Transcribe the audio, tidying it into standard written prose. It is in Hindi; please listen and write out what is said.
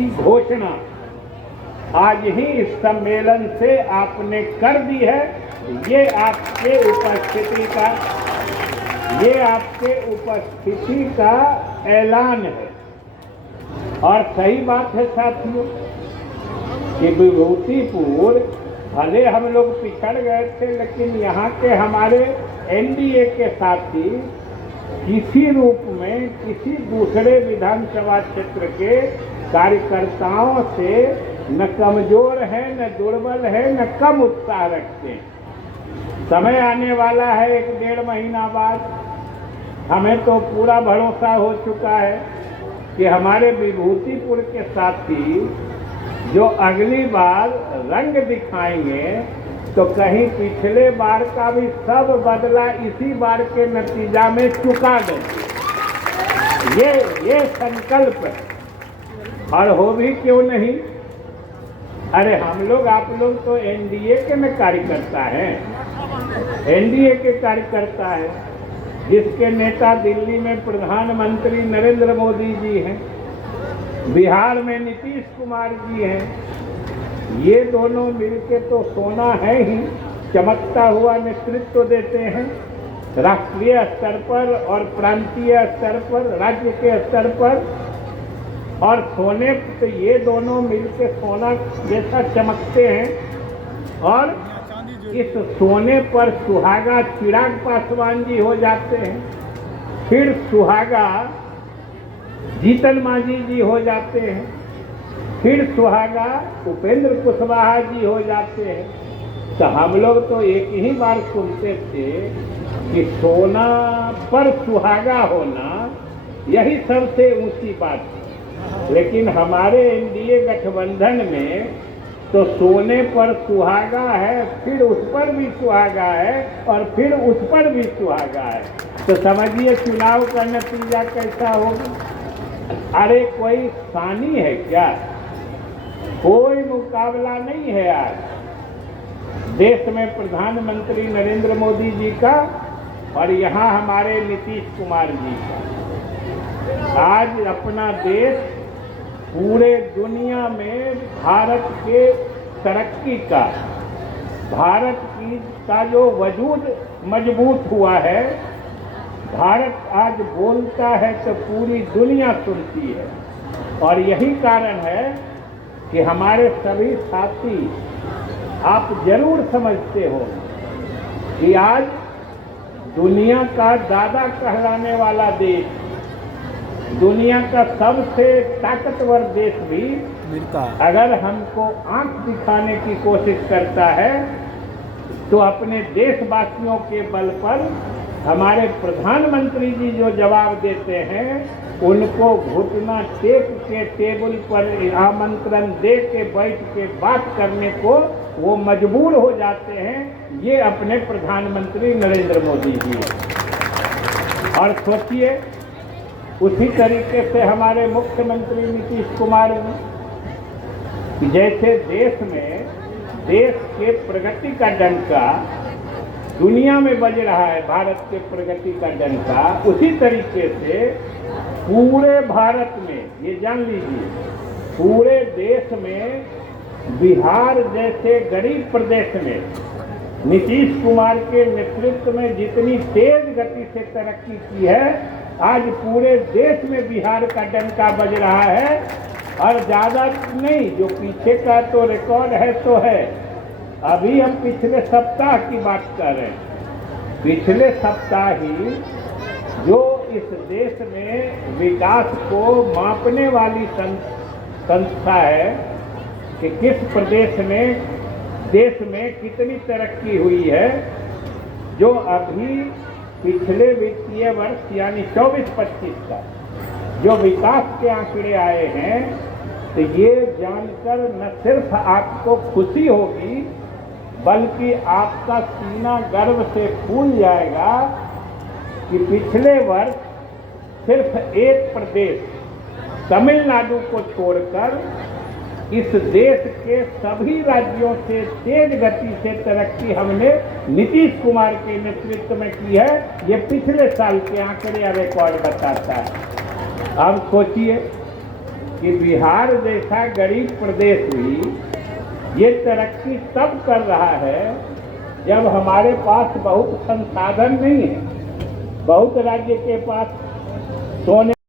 की घोषणा आज ही इस सम्मेलन से आपने कर दी है। ये आपके उपस्थिति का ऐलान है। और सही बात है साथियों कि विभूतिपुर भले हम लोग पिछड़ गए थे, लेकिन यहाँ के हमारे एनडीए के साथी किसी रूप में किसी दूसरे विधानसभा क्षेत्र के कार्यकर्ताओं से न कमजोर है, न दुर्बल है, न कम उत्साह रखते हैं। समय आने वाला है 1-1.5 महीना बाद, हमें तो पूरा भरोसा हो चुका है कि हमारे विभूतिपुर के साथी जो अगली बार रंग दिखाएंगे तो कहीं पिछले बार का भी सब बदला इसी बार के नतीजा में चुका देंगे। ये संकल्प है। और हो भी क्यों नहीं। अरे हम लोग आप लोग तो एनडीए के में कार्यकर्ता हैं, एनडीए के कार्यकर्ता हैं, जिसके नेता दिल्ली में प्रधानमंत्री नरेंद्र मोदी जी हैं, बिहार में नीतीश कुमार जी हैं। ये दोनों मिलके तो सोना है ही, चमकता हुआ नेतृत्व देते हैं राष्ट्रीय स्तर पर और प्रांतीय स्तर पर, राज्य के स्तर पर। और सोने तो ये दोनों मिलके सोना जैसा चमकते हैं। और इस सोने पर सुहागा चिराग पासवान जी हो जाते हैं, फिर सुहागा जीतन मांझी जी हो जाते हैं, फिर सुहागा उपेंद्र कुशवाहा जी हो जाते हैं। तो हम लोग तो एक ही बार सुनते थे कि सोना पर सुहागा होना यही सबसे ऊंची बात है। लेकिन हमारे एनडीए गठबंधन में तो सोने पर सुहागा है, फिर उस पर भी सुहागा है, और फिर उस पर भी सुहागा है। तो समझिए चुनाव का नतीजा कैसा होगा। अरे कोई सानी है क्या? कोई मुकाबला नहीं है आज देश में प्रधानमंत्री नरेंद्र मोदी जी का और यहाँ हमारे नीतीश कुमार जी का। आज अपना देश पूरे दुनिया में भारत के तरक्की का, भारत का जो वजूद मजबूत हुआ है, भारत आज बोलता है तो पूरी दुनिया सुनती है। और यही कारण है कि हमारे सभी साथी, आप जरूर समझते हो कि आज दुनिया का दादा कहलाने वाला देश, दुनिया का सबसे ताकतवर देश भी अगर हमको आंख दिखाने की कोशिश करता है तो अपने देशवासियों के बल पर हमारे प्रधानमंत्री जी जो जवाब देते हैं उनको घुटना टेक के टेबल पर आमंत्रण दे के बैठ के बात करने को वो मजबूर हो जाते हैं। ये अपने प्रधानमंत्री नरेंद्र मोदी जी हैं। और सोचिए उसी तरीके से हमारे मुख्यमंत्री नीतीश कुमार ने, जैसे देश के प्रगति का डंका दुनिया में बज रहा है, भारत के प्रगति का डंका, उसी तरीके से पूरे भारत में, ये जान लीजिए, पूरे देश में बिहार जैसे गरीब प्रदेश में नीतीश कुमार के नेतृत्व में जितनी तेज गति से तरक्की की है, आज पूरे देश में बिहार का डंका बज रहा है। और ज़्यादा नहीं, जो पीछे का तो रिकॉर्ड है तो है। अभी हम पिछले सप्ताह की बात कर रहे हैं। पिछले सप्ताह ही जो इस देश में विकास को मापने वाली संस्था है कि किस देश में कितनी तरक्की हुई है, जो अभी पिछले वित्तीय वर्ष यानी 24-25 का जो विकास के आंकड़े आए हैं, तो ये जानकर न सिर्फ आपको खुशी होगी बल्कि आपका सीना गर्व से फूल जाएगा कि पिछले वर्ष सिर्फ एक प्रदेश तमिलनाडु को छोड़कर इस देश के सभी राज्यों से तेज गति से तरक्की हमने नीतीश कुमार के नेतृत्व में की है। ये पिछले साल के आंकड़े या रिकॉर्ड बताता है। अब सोचिए कि बिहार जैसा गरीब प्रदेश भी ये तरक्की तब कर रहा है जब हमारे पास बहुत संसाधन नहीं है। बहुत राज्य के पास सोने